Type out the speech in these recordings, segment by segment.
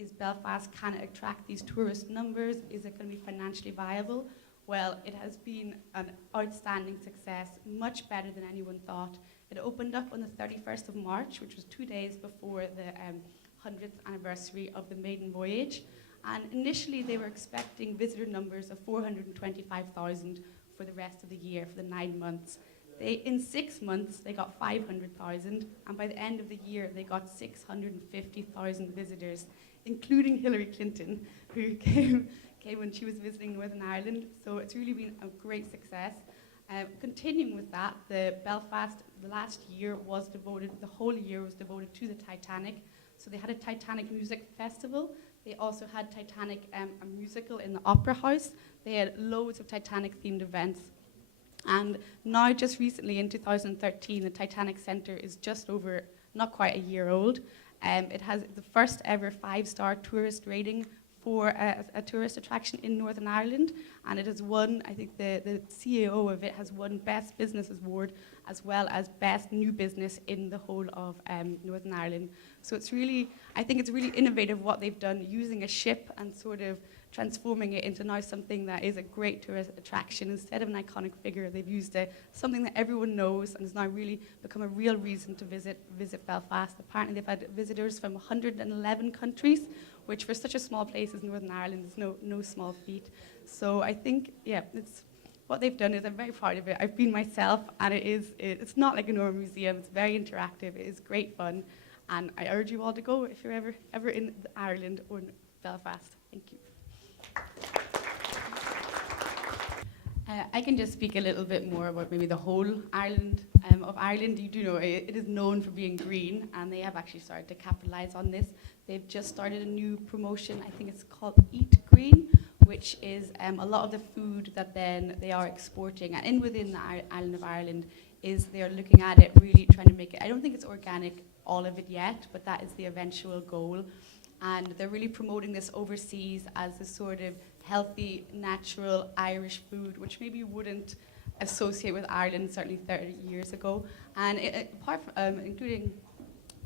is Belfast, can it attract these tourist numbers? Is it going to be financially viable? Well, it has been an outstanding success, much better than anyone thought. It opened up on the 31st of March, which was 2 days before the 100th anniversary of the maiden voyage. And initially, they were expecting visitor numbers of 425,000 for the rest of the year, for the 9 months. In 6 months, they got 500,000, and by the end of the year, they got 650,000 visitors, including Hillary Clinton, who came when she was visiting Northern Ireland. So it's really been a great success. Continuing with that, the last year was devoted, the whole year was devoted to the Titanic. So they had a Titanic music festival. They also had Titanic, a musical in the Opera House. They had loads of Titanic-themed events. And now, just recently, in 2013, the Titanic Centre is just over, not quite a year old. It has the first ever 5-star tourist rating for a tourist attraction in Northern Ireland, and it has won, I think the CEO of it has won Best Business Award as well as Best New Business in the whole of Northern Ireland. So it's really, I think it's really innovative what they've done, using a ship and sort of transforming it into now something that is a great tourist attraction. Instead of an iconic figure, they've used something that everyone knows and has now really become a real reason to visit Belfast. Apparently they've had visitors from 111 countries, which for such a small place as Northern Ireland is no small feat. So I think, yeah, it's what they've done is I'm very proud of it. I've been myself, and it's not like a normal museum. It's very interactive. It is great fun, and I urge you all to go if you're ever in Ireland or in Belfast. Thank you. I can just speak a little bit more about maybe the whole island of Ireland. You do know it is known for being green, and they have actually started to capitalise on this. They've just started a new promotion, I think it's called Eat Green, which is a lot of the food that then they are exporting. And within the island of Ireland is they're looking at it, really trying to make it, I don't think it's organic, all of it yet, but that is the eventual goal. And they're really promoting this overseas as a sort of healthy, natural Irish food, which maybe you wouldn't associate with Ireland certainly 30 years ago. And apart from, including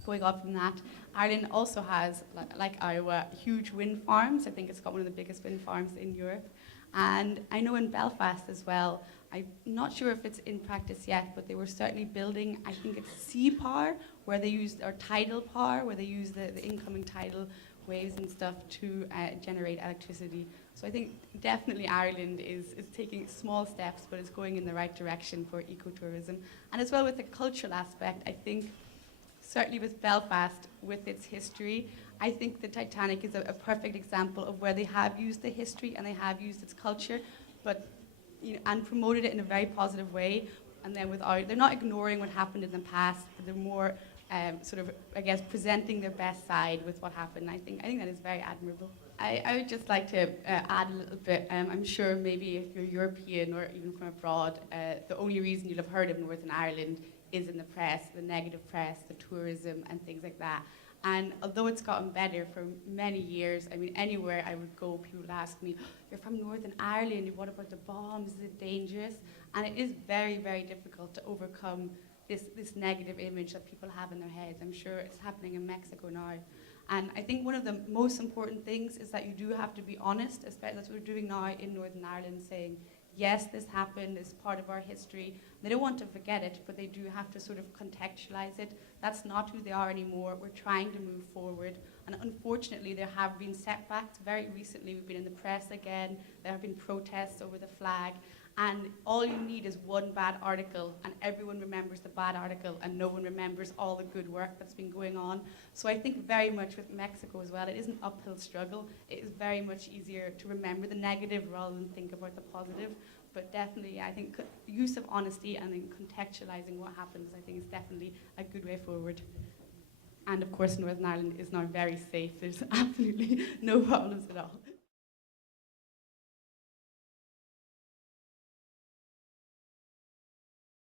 going on from that, Ireland also has, like Iowa, huge wind farms. I think it's got one of the biggest wind farms in Europe. And I know in Belfast as well, I'm not sure if it's in practice yet, but they were certainly building, I think it's sea power, where they use, or tidal power, where they use the incoming tidal waves and stuff to generate electricity. So I think definitely Ireland is taking small steps, but is going in the right direction for ecotourism. And as well with the cultural aspect, I think certainly with Belfast, with its history, I think the Titanic is a perfect example of where they have used the history and they have used its culture, but and promoted it in a very positive way. And then they're not ignoring what happened in the past, but they're more sort of, I guess, presenting their best side with what happened. I think that is very admirable. I would just like to add a little bit. I'm sure maybe if you're European or even from abroad, the only reason you'll have heard of Northern Ireland is in the press, the negative press, the tourism and things like that. And although it's gotten better for many years, I mean, anywhere I would go, people would ask me, you're from Northern Ireland, what about the bombs? Is it dangerous? And it is very, very difficult to overcome this negative image that people have in their heads. I'm sure it's happening in Mexico now. And I think one of the most important things is that you do have to be honest, especially that's what we're doing now in Northern Ireland, saying, yes, this happened, it's part of our history. They don't want to forget it, but they do have to sort of contextualize it. That's not who they are anymore. We're trying to move forward. And unfortunately, there have been setbacks. Very recently, we've been in the press again. There have been protests over the flag. And all you need is one bad article, and everyone remembers the bad article, and no one remembers all the good work that's been going on. So I think very much with Mexico as well, it is an uphill struggle. It is very much easier to remember the negative rather than think about the positive. But definitely, I think use of honesty and then contextualizing what happens, I think is definitely a good way forward. And of course, Northern Ireland is now very safe. There's absolutely no problems at all.